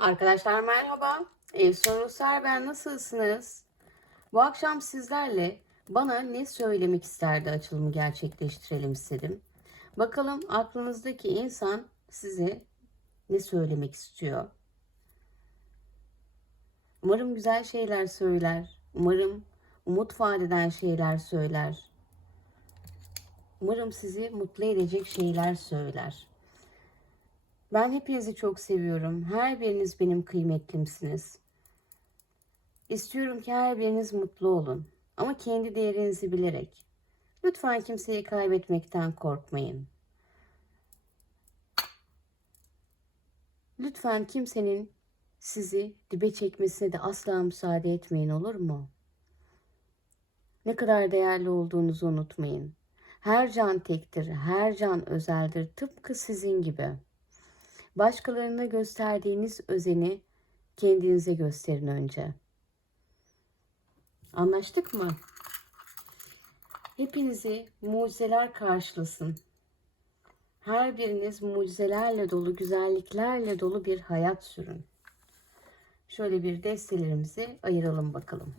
Arkadaşlar merhaba. Ev Sorusar ben nasılsınız? Bu akşam sizlerle bana ne söylemek isterdi açılımı gerçekleştirelim istedim. Bakalım aklınızdaki insan size ne söylemek istiyor? Umarım güzel şeyler söyler. Umarım umut vaat eden şeyler söyler. Umarım sizi mutlu edecek şeyler söyler. Ben hepinizi çok seviyorum. Her biriniz benim kıymetlimsiniz. İstiyorum ki her biriniz mutlu olun. Ama kendi değerinizi bilerek. Lütfen kimseyi kaybetmekten korkmayın. Lütfen kimsenin sizi dibe çekmesine de asla müsaade etmeyin olur mu? Ne kadar değerli olduğunuzu unutmayın. Her can tektir, her can özeldir, tıpkı sizin gibi. Başkalarına gösterdiğiniz özeni kendinize gösterin önce. Anlaştık mı? Hepinizi mucizeler karşılasın. Her biriniz mucizelerle dolu, güzelliklerle dolu bir hayat sürün. Şöyle bir destelerimizi ayıralım bakalım.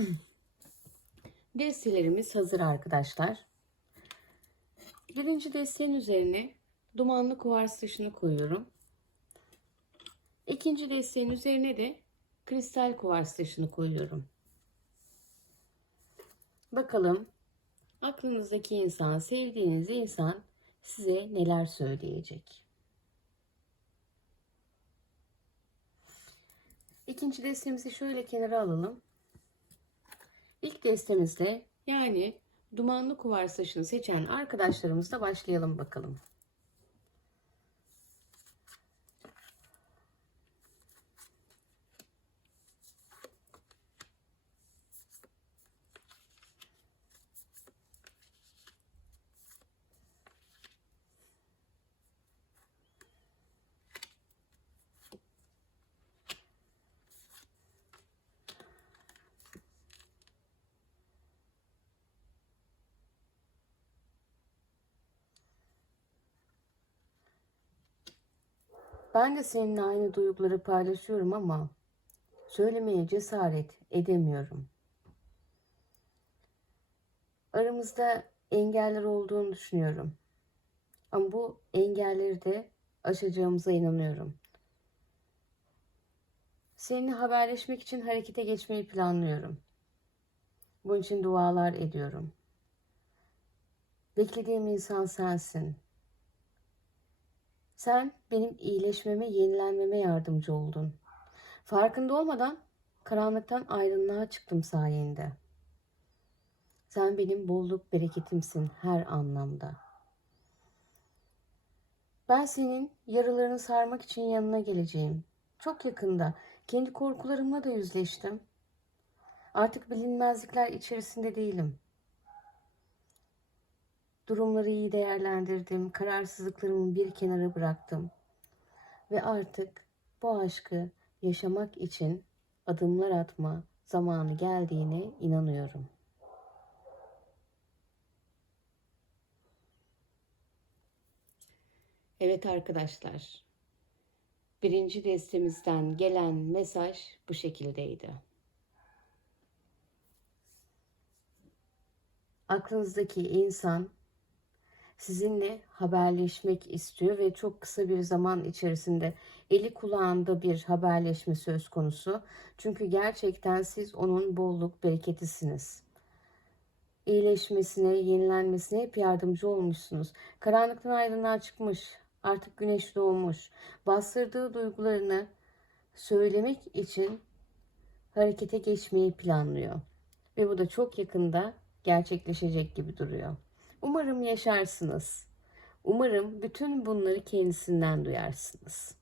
Destelerimiz hazır arkadaşlar. Birinci desteğin üzerine dumanlı kuvars taşını koyuyorum. İkinci desteğin üzerine de kristal kuvars taşını koyuyorum. Bakalım aklınızdaki insan, sevdiğiniz insan size neler söyleyecek? İkinci destemizi şöyle kenara alalım. İlk destemizle yani dumanlı kuvars taşını seçen arkadaşlarımızla başlayalım bakalım. Ben de seninle aynı duyguları paylaşıyorum ama söylemeye cesaret edemiyorum. Aramızda engeller olduğunu düşünüyorum. Ama bu engelleri de aşacağımıza inanıyorum. Seninle haberleşmek için harekete geçmeyi planlıyorum. Bunun için dualar ediyorum. Beklediğim insan sensin. Sen benim iyileşmeme, yenilenmeme yardımcı oldun. Farkında olmadan karanlıktan aydınlığa çıktım sayende. Sen benim bolluk bereketimsin her anlamda. Ben senin yaralarını sarmak için yanına geleceğim. Çok yakında kendi korkularımla da yüzleştim. Artık bilinmezlikler içerisinde değilim. Durumları iyi değerlendirdim, kararsızlıklarımı bir kenara bıraktım. Ve artık bu aşkı yaşamak için adımlar atma zamanı geldiğine inanıyorum. Evet arkadaşlar. Birinci destemizden gelen mesaj bu şekildeydi. Aklınızdaki insan sizinle haberleşmek istiyor ve çok kısa bir zaman içerisinde eli kulağında bir haberleşme söz konusu. Çünkü gerçekten siz onun bolluk bereketisiniz. İyileşmesine, yenilenmesine hep yardımcı olmuşsunuz. Karanlıktan aydınlığa çıkmış, artık güneş doğmuş. Bastırdığı duygularını söylemek için harekete geçmeyi planlıyor. Ve bu da çok yakında gerçekleşecek gibi duruyor. Umarım yaşarsınız. Umarım bütün bunları kendisinden duyarsınız.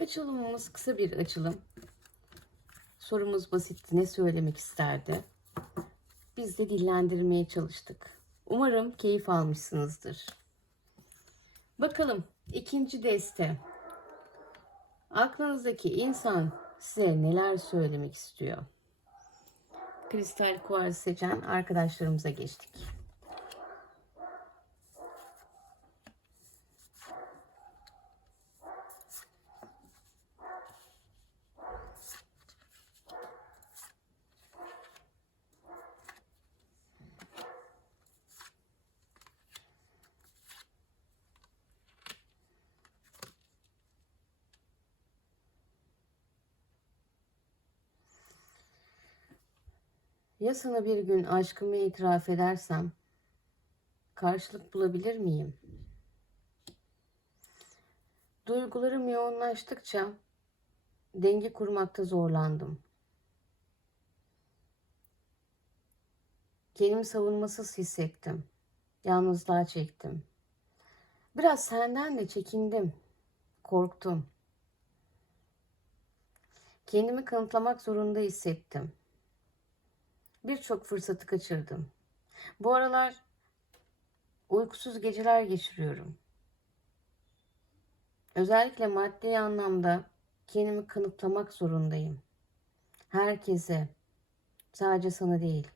Açılımımız kısa bir açılım. Sorumuz basitti. Ne söylemek isterdi? Biz de dillendirmeye çalıştık. Umarım keyif almışsınızdır. Bakalım ikinci deste. Aklınızdaki insan size neler söylemek istiyor? Kristal kuarz seçen arkadaşlarımıza geçtik. Ya sana bir gün aşkımı itiraf edersem karşılık bulabilir miyim? Duygularım yoğunlaştıkça denge kurmakta zorlandım. Kendimi savunmasız hissettim. Yalnızlığa çektim. Biraz senden de çekindim. Korktum. Kendimi kanıtlamak zorunda hissettim. Birçok fırsatı kaçırdım. Bu aralar uykusuz geceler geçiriyorum. Özellikle maddi anlamda kendimi kanıtlamak zorundayım. Herkese, sadece sana değil.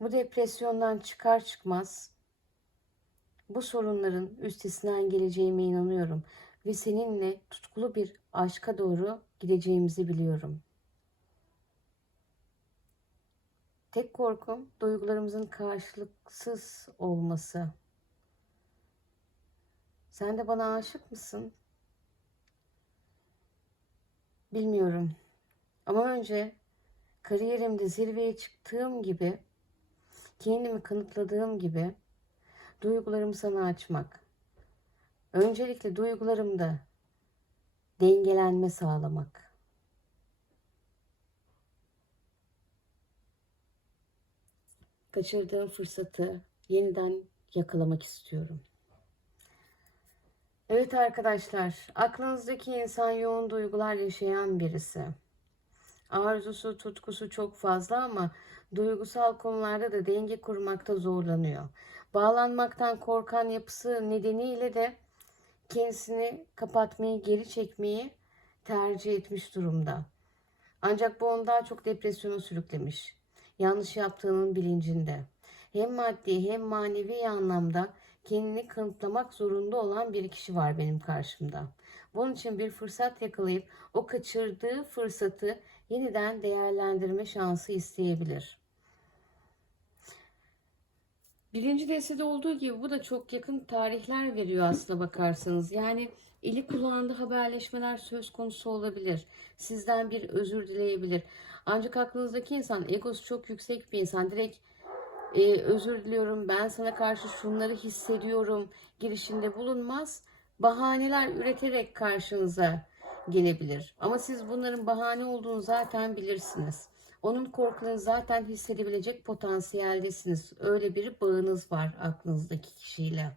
Bu depresyondan çıkar çıkmaz bu sorunların üstesinden geleceğime inanıyorum ve seninle tutkulu bir aşka doğru gideceğimizi biliyorum. Tek korkum duygularımızın karşılıksız olması. Sen de bana aşık mısın? Bilmiyorum. Ama önce kariyerimde zirveye çıktığım gibi, kendimi kanıtladığım gibi duygularımı sana açmak. Öncelikle duygularımda dengelenme sağlamak. Kaçırdığım fırsatı yeniden yakalamak istiyorum. Evet arkadaşlar, aklınızdaki insan yoğun duygular yaşayan birisi. Arzusu, tutkusu çok fazla ama duygusal konularda da denge kurmakta zorlanıyor. Bağlanmaktan korkan yapısı nedeniyle de kendisini kapatmayı, geri çekmeyi tercih etmiş durumda. Ancak bu onu daha çok depresyona sürüklemiş. Yanlış yaptığının bilincinde. hem maddi hem manevi anlamda kendini kanıtlamak zorunda olan bir kişi var benim karşımda. Bunun için bir fırsat yakalayıp o kaçırdığı fırsatı yeniden değerlendirme şansı isteyebilir. Birinci destede olduğu gibi bu da çok yakın tarihler veriyor aslına bakarsanız. Yani eli kulağında haberleşmeler söz konusu olabilir. Sizden bir özür dileyebilir. Ancak aklınızdaki insan egosu çok yüksek bir insan. Direkt e, özür diliyorum ben sana karşı şunları hissediyorum girişinde bulunmaz. Bahaneler üreterek karşınıza gelebilir. Ama siz bunların bahane olduğunu zaten bilirsiniz. Onun korkularını zaten hissedebilecek potansiyeldesiniz. Öyle bir bağınız var aklınızdaki kişiyle.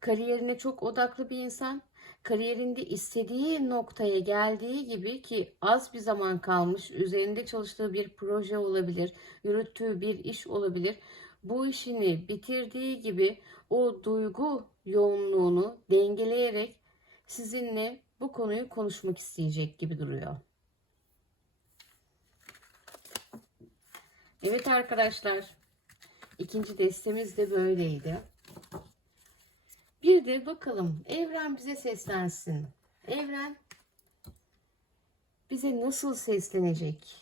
Kariyerine çok odaklı bir insan. Kariyerinde istediği noktaya geldiği gibi ki az bir zaman kalmış, üzerinde çalıştığı bir proje olabilir, yürüttüğü bir iş olabilir. Bu işini bitirdiği gibi o duygu yoğunluğunu dengeleyerek sizinle bu konuyu konuşmak isteyecek gibi duruyor. Evet arkadaşlar. ikinci destemiz de böyleydi. Bir de bakalım evren bize seslensin. Evren bize nasıl seslenecek?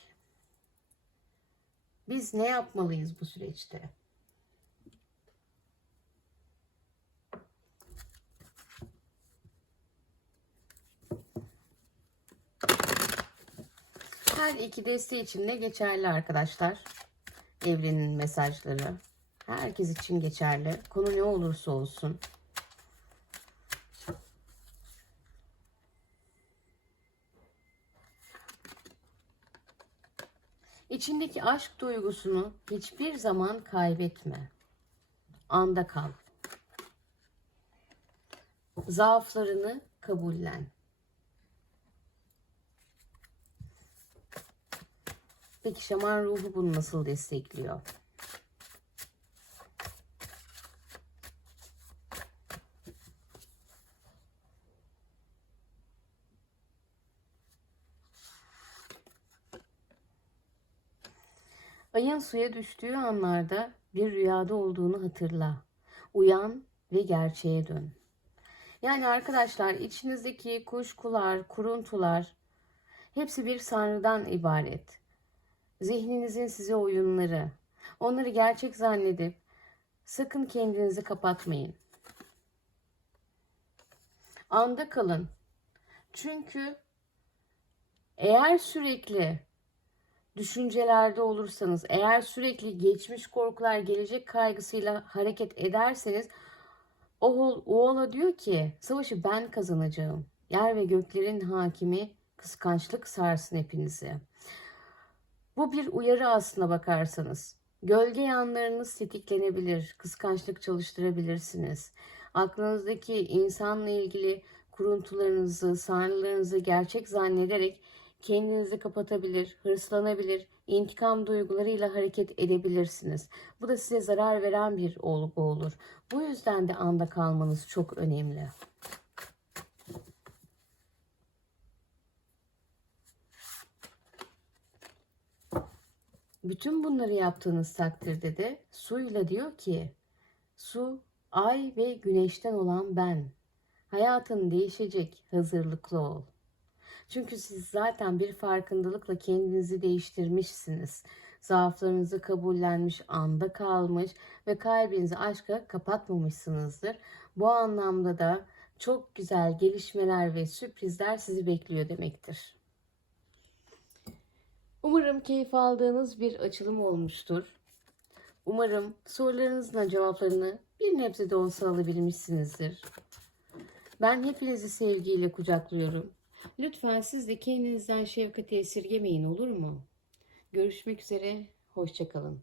Biz ne yapmalıyız bu süreçte? Her iki deste için de geçerli arkadaşlar. Evrenin mesajları. Herkes için geçerli. Konu ne olursa olsun. İçindeki aşk duygusunu hiçbir zaman kaybetme. Anda kal. Zaaflarını kabullen. Peki şaman ruhu bunu nasıl destekliyor? Ayın suya düştüğü anlarda bir rüyada olduğunu hatırla. Uyan ve gerçeğe dön. Yani arkadaşlar içinizdeki kuşkular, kuruntular hepsi bir sanrıdan ibaret. Zihninizin size oyunları. Onları gerçek zannedip sakın kendinizi kapatmayın. Anda kalın. Çünkü eğer sürekli düşüncelerde olursanız, eğer sürekli geçmiş korkular, gelecek kaygısıyla hareket ederseniz Oğul, Oğul'a diyor ki savaşı ben kazanacağım. Yer ve göklerin hakimi kıskançlık sarsın hepinizi. Bu bir uyarı aslına bakarsanız. Gölge yanlarınız tetiklenebilir, kıskançlık çalıştırabilirsiniz. Aklınızdaki insanla ilgili kuruntularınızı, sanrılarınızı gerçek zannederek kendinizi kapatabilir, hırslanabilir, intikam duygularıyla hareket edebilirsiniz. Bu da size zarar veren bir olgu olur. Bu yüzden de anda kalmanız çok önemli. Bütün bunları yaptığınız takdirde de suyla diyor ki su, ay ve güneşten olan ben. Hayatın değişecek, hazırlıklı ol. Çünkü siz zaten bir farkındalıkla kendinizi değiştirmişsiniz. Zaaflarınızı kabullenmiş, anda kalmış ve kalbinizi aşka kapatmamışsınızdır. Bu anlamda da çok güzel gelişmeler ve sürprizler sizi bekliyor demektir. Umarım keyif aldığınız bir açılım olmuştur. Umarım sorularınızın cevaplarını bir nebze de olsa alabilmişsinizdir. Ben hepinizi sevgiyle kucaklıyorum. Lütfen siz de kendinizden şefkati esirgemeyin olur mu? Görüşmek üzere, hoşçakalın.